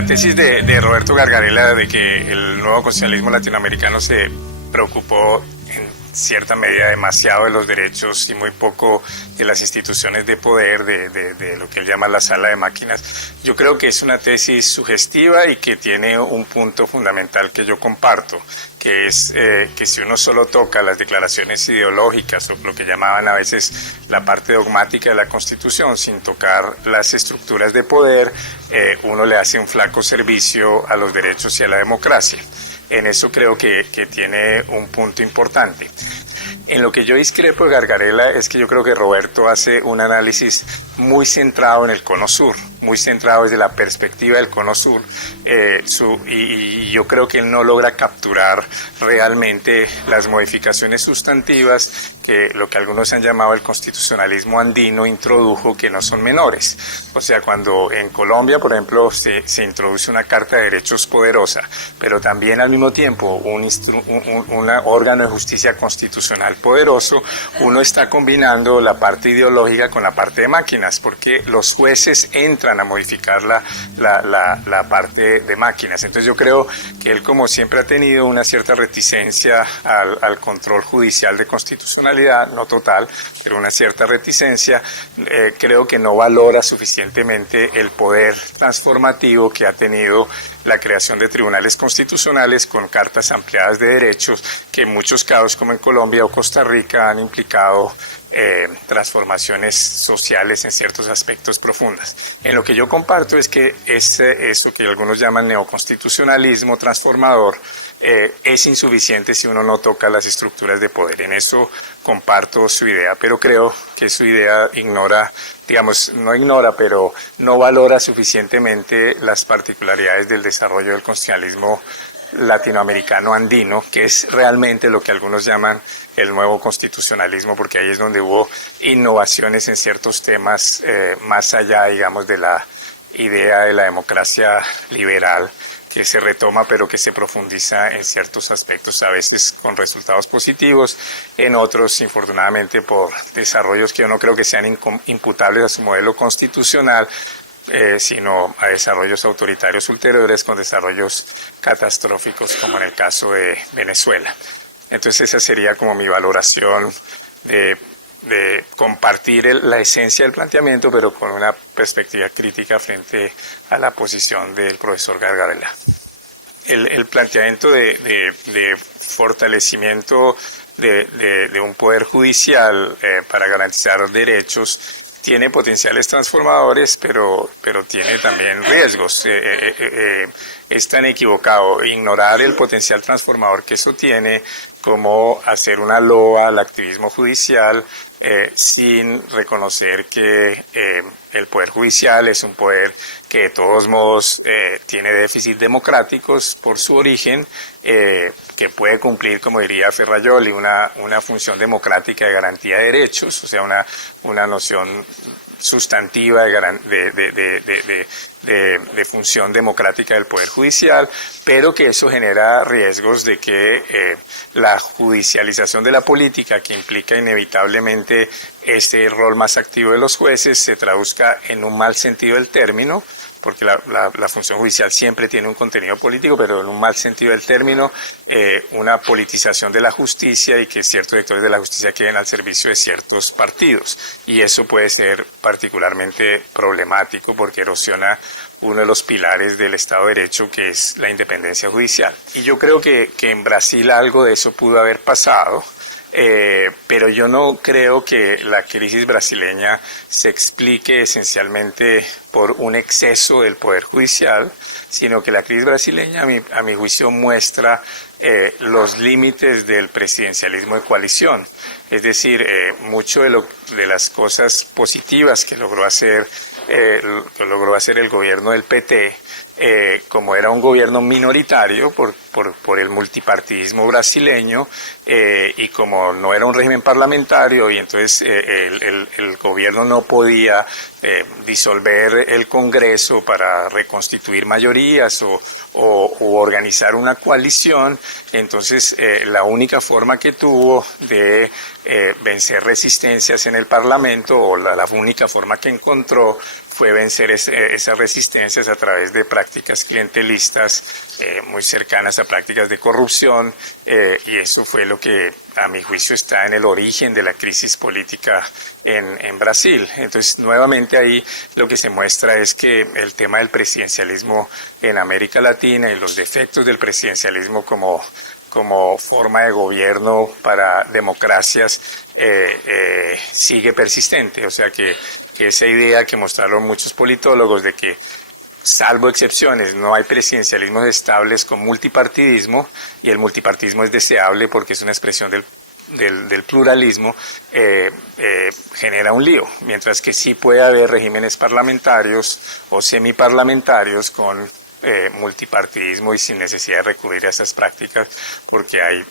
la tesis de Roberto Gargarella de que el nuevo constitucionalismo latinoamericano se preocupó en cierta medida demasiado de los derechos y muy poco de las instituciones de poder, de lo que él llama la sala de máquinas. Yo creo que es una tesis sugestiva y que tiene un punto fundamental que yo comparto, que es que si uno solo toca las declaraciones ideológicas o lo que llamaban a veces la parte dogmática de la Constitución sin tocar las estructuras de poder, uno le hace un flaco servicio a los derechos y a la democracia. En eso creo que tiene un punto importante. En lo que yo discrepo de Gargarella es que yo creo que Roberto hace un análisis muy centrado en el Cono Sur, muy centrado desde la perspectiva del Cono Sur, y yo creo que él no logra capturar realmente las modificaciones sustantivas que lo que algunos han llamado el constitucionalismo andino introdujo, que no son menores. O sea, cuando en Colombia, por ejemplo, se introduce una Carta de Derechos poderosa, pero también al mismo tiempo un órgano de justicia constitucional poderoso, uno está combinando la parte ideológica con la parte de máquinas, porque los jueces entran a modificar la parte de máquinas. Entonces yo creo que él, como siempre, ha tenido una cierta reticencia al control judicial de constitucionalidad, no total, pero una cierta reticencia. Creo que no valora suficientemente el poder transformativo que ha tenido la creación de tribunales constitucionales con cartas ampliadas de derechos, que en muchos casos, como en Colombia o Costa Rica, han implicado transformaciones sociales en ciertos aspectos profundas. En lo que yo comparto es que eso que algunos llaman neoconstitucionalismo transformador es insuficiente si uno no toca las estructuras de poder. En eso comparto su idea, pero creo que su idea ignora, digamos, no ignora, pero no valora suficientemente las particularidades del desarrollo del constitucionalismo latinoamericano andino, que es realmente lo que algunos llaman el nuevo constitucionalismo, porque ahí es donde hubo innovaciones en ciertos temas más allá, digamos, de la idea de la democracia liberal, que se retoma pero que se profundiza en ciertos aspectos, a veces con resultados positivos, en otros, infortunadamente, por desarrollos que yo no creo que sean imputables a su modelo constitucional, sino a desarrollos autoritarios ulteriores con desarrollos catastróficos, como en el caso de Venezuela. Entonces esa sería como mi valoración de compartir la esencia del planteamiento, pero con una perspectiva crítica frente a la posición del profesor Gargarella. El planteamiento de fortalecimiento de un poder judicial para garantizar derechos tiene potenciales transformadores, pero tiene también riesgos. Es tan equivocado ignorar el potencial transformador que eso tiene como hacer una loa al activismo judicial sin reconocer que el poder judicial es un poder que de todos modos tiene déficits democráticos por su origen, que puede cumplir, como diría Ferrajoli, una función democrática de garantía de derechos, o sea, una noción sustantiva de función democrática del Poder Judicial, pero que eso genera riesgos de que la judicialización de la política, que implica inevitablemente este rol más activo de los jueces, se traduzca en un mal sentido del término, porque la función judicial siempre tiene un contenido político, pero en un mal sentido del término, una politización de la justicia y que ciertos sectores de la justicia queden al servicio de ciertos partidos. Y eso puede ser particularmente problemático porque erosiona uno de los pilares del Estado de Derecho, que es la independencia judicial. Y yo creo que en Brasil algo de eso pudo haber pasado. Pero yo no creo que la crisis brasileña se explique esencialmente por un exceso del Poder Judicial, sino que la crisis brasileña, a mi juicio, muestra los límites del presidencialismo de coalición. Es decir, mucho de las cosas positivas que logró hacer el gobierno del PT, como era un gobierno minoritario por el multipartidismo brasileño, y como no era un régimen parlamentario y entonces el gobierno no podía disolver el Congreso para reconstituir mayorías o organizar una coalición, entonces la única forma que tuvo de vencer resistencias en el Parlamento, o la única forma que encontró, fue vencer esas resistencias a través de prácticas clientelistas muy cercanas a prácticas de corrupción, y eso fue lo que a mi juicio está en el origen de la crisis política en Brasil. Entonces, nuevamente ahí lo que se muestra es que el tema del presidencialismo en América Latina y los defectos del presidencialismo como forma de gobierno para democracias sigue persistente. O sea que esa idea que mostraron muchos politólogos de que, salvo excepciones, no hay presidencialismos estables con multipartidismo, y el multipartidismo es deseable porque es una expresión del pluralismo, genera un lío, mientras que sí puede haber regímenes parlamentarios o semiparlamentarios con multipartidismo y sin necesidad de recurrir a esas prácticas, porque hay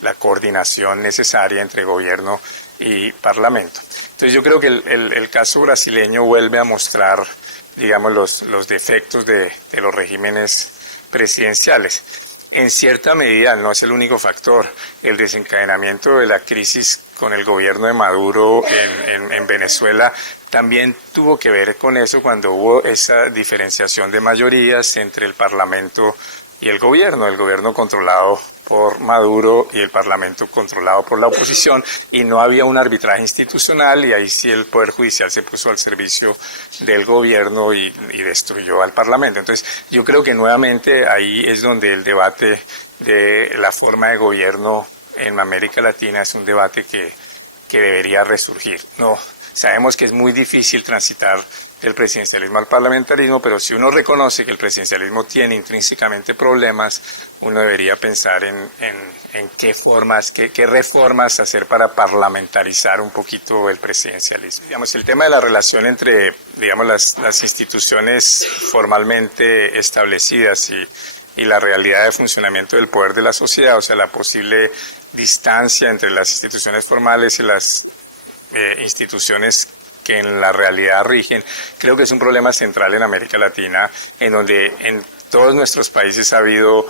la coordinación necesaria entre gobierno y parlamento. Entonces yo creo que el caso brasileño vuelve a mostrar, digamos, los defectos de los regímenes presidenciales. En cierta medida no es el único factor. El desencadenamiento de la crisis con el gobierno de Maduro en Venezuela también tuvo que ver con eso, cuando hubo esa diferenciación de mayorías entre el Parlamento y el gobierno controlado por Maduro y el Parlamento controlado por la oposición, y no había un arbitraje institucional, y ahí sí el Poder Judicial se puso al servicio del gobierno y destruyó al Parlamento. Entonces yo creo que nuevamente ahí es donde el debate de la forma de gobierno en América Latina es un debate que debería resurgir. No, sabemos que es muy difícil transitar del presidencialismo al parlamentarismo, pero si uno reconoce que el presidencialismo tiene intrínsecamente problemas, uno debería pensar en qué formas, qué reformas hacer para parlamentarizar un poquito el presidencialismo. Digamos, el tema de la relación entre, digamos, las instituciones formalmente establecidas y la realidad de funcionamiento del poder de la sociedad, o sea, la posible distancia entre las instituciones formales y las instituciones que en la realidad rigen, creo que es un problema central en América Latina, en donde en todos nuestros países ha habido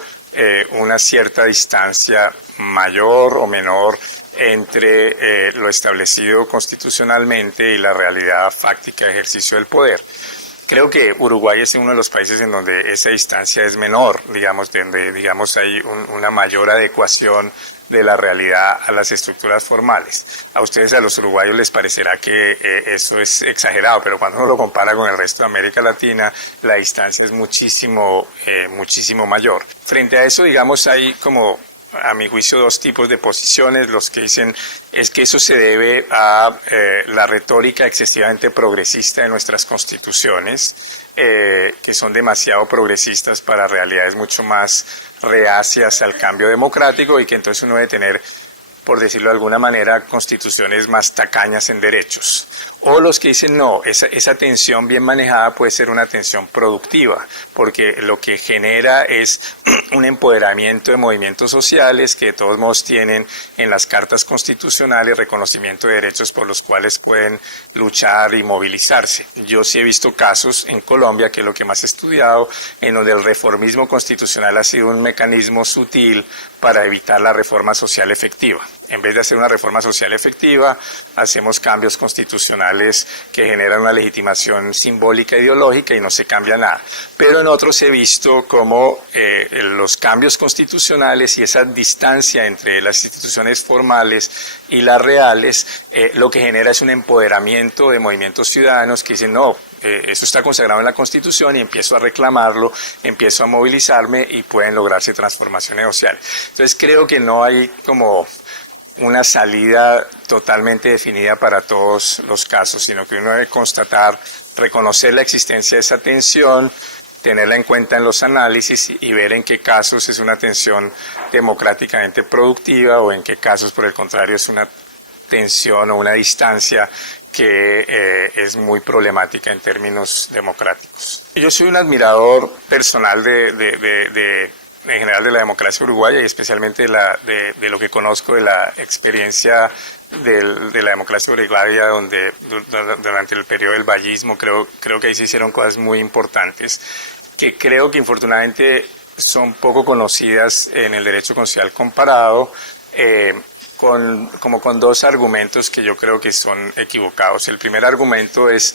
una cierta distancia mayor o menor entre lo establecido constitucionalmente y la realidad fáctica de ejercicio del poder. Creo que Uruguay es uno de los países en donde esa distancia es menor, digamos, donde hay una mayor adecuación de la realidad a las estructuras formales. A ustedes, a los uruguayos, les parecerá que eso es exagerado, pero cuando uno lo compara con el resto de América Latina, la distancia es muchísimo mayor. Frente a eso, digamos, hay como, a mi juicio, dos tipos de posiciones. Los que dicen es que eso se debe a la retórica excesivamente progresista de nuestras constituciones, que son demasiado progresistas para realidades mucho más reacias al cambio democrático, y que entonces uno debe tener, por decirlo de alguna manera, constituciones más tacañas en derechos. O los que dicen no, esa tensión bien manejada puede ser una tensión productiva, porque lo que genera es un empoderamiento de movimientos sociales que de todos modos tienen en las cartas constitucionales reconocimiento de derechos por los cuales pueden luchar y movilizarse. Yo sí he visto casos en Colombia, que es lo que más he estudiado, en donde el reformismo constitucional ha sido un mecanismo sutil para evitar la reforma social efectiva. En vez de hacer una reforma social efectiva, hacemos cambios constitucionales que generan una legitimación simbólica e ideológica y no se cambia nada. Pero en otros he visto cómo los cambios constitucionales y esa distancia entre las instituciones formales y las reales, lo que genera es un empoderamiento de movimientos ciudadanos que dicen no, eso está consagrado en la Constitución y empiezo a reclamarlo, empiezo a movilizarme y pueden lograrse transformaciones sociales. Entonces creo que no hay como una salida totalmente definida para todos los casos, sino que uno debe constatar, reconocer la existencia de esa tensión, tenerla en cuenta en los análisis y ver en qué casos es una tensión democráticamente productiva o en qué casos, por el contrario, es una tensión o una distancia que es muy problemática en términos democráticos. Yo soy un admirador personal en general de la democracia uruguaya y especialmente de lo que conozco de la experiencia de la democracia uruguaya, donde durante el periodo del vallismo creo que ahí se hicieron cosas muy importantes que creo que infortunadamente son poco conocidas en el derecho constitucional comparado, con dos argumentos que yo creo que son equivocados. El primer argumento es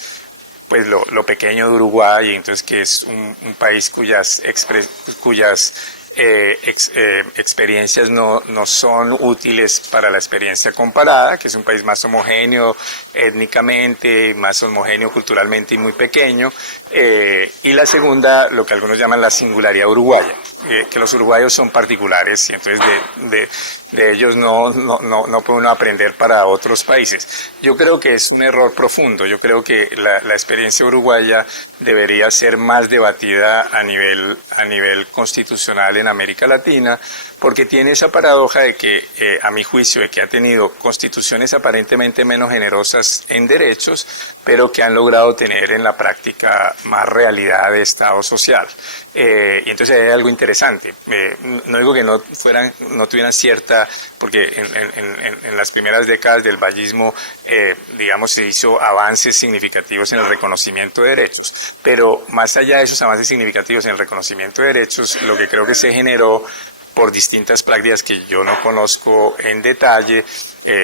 pues lo pequeño de Uruguay, y entonces que es un país cuyas experiencias no son útiles para la experiencia comparada, que es un país más homogéneo étnicamente, más homogéneo culturalmente y muy pequeño, y la segunda, lo que algunos llaman la singularidad uruguaya, que los uruguayos son particulares y entonces de ellos no puede uno aprender para otros países. Yo creo que es un error profundo. Yo creo que la experiencia uruguaya debería ser más debatida a nivel constitucional en América Latina, porque tiene esa paradoja de que, a mi juicio, de que ha tenido constituciones aparentemente menos generosas en derechos, pero que han logrado tener en la práctica más realidad de Estado social. Y entonces hay algo interesante. No digo que no tuvieran cierta, porque en las primeras décadas del vallismo, digamos, se hizo avances significativos en el reconocimiento de derechos, pero más allá de esos avances significativos en el reconocimiento de derechos, lo que creo que se generó por distintas prácticas que yo no conozco en detalle,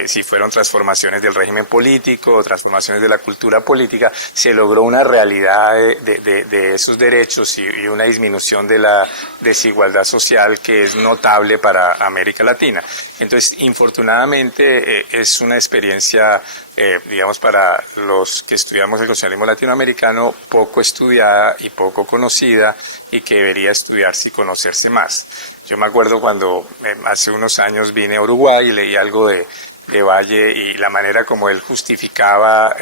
si fueron transformaciones del régimen político o transformaciones de la cultura política, se logró una realidad de esos derechos y una disminución de la desigualdad social que es notable para América Latina. Entonces, infortunadamente, es una experiencia, digamos, para los que estudiamos el socialismo latinoamericano, poco estudiada y poco conocida, y que debería estudiarse y conocerse más. Yo me acuerdo cuando hace unos años vine a Uruguay y leí algo de Valle y la manera como él justificaba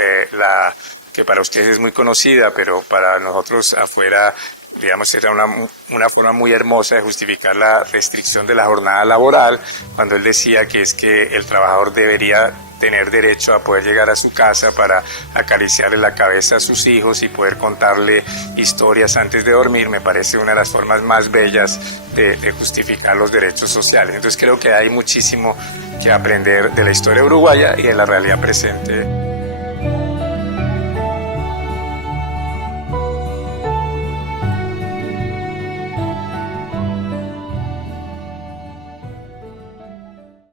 que para ustedes es muy conocida, pero para nosotros afuera, digamos, era una forma muy hermosa de justificar la restricción de la jornada laboral, cuando él decía que es que el trabajador debería tener derecho a poder llegar a su casa para acariciarle la cabeza a sus hijos y poder contarle historias antes de dormir. Me parece una de las formas más bellas de justificar los derechos sociales. Entonces creo que hay muchísimo que aprender de la historia uruguaya y de la realidad presente.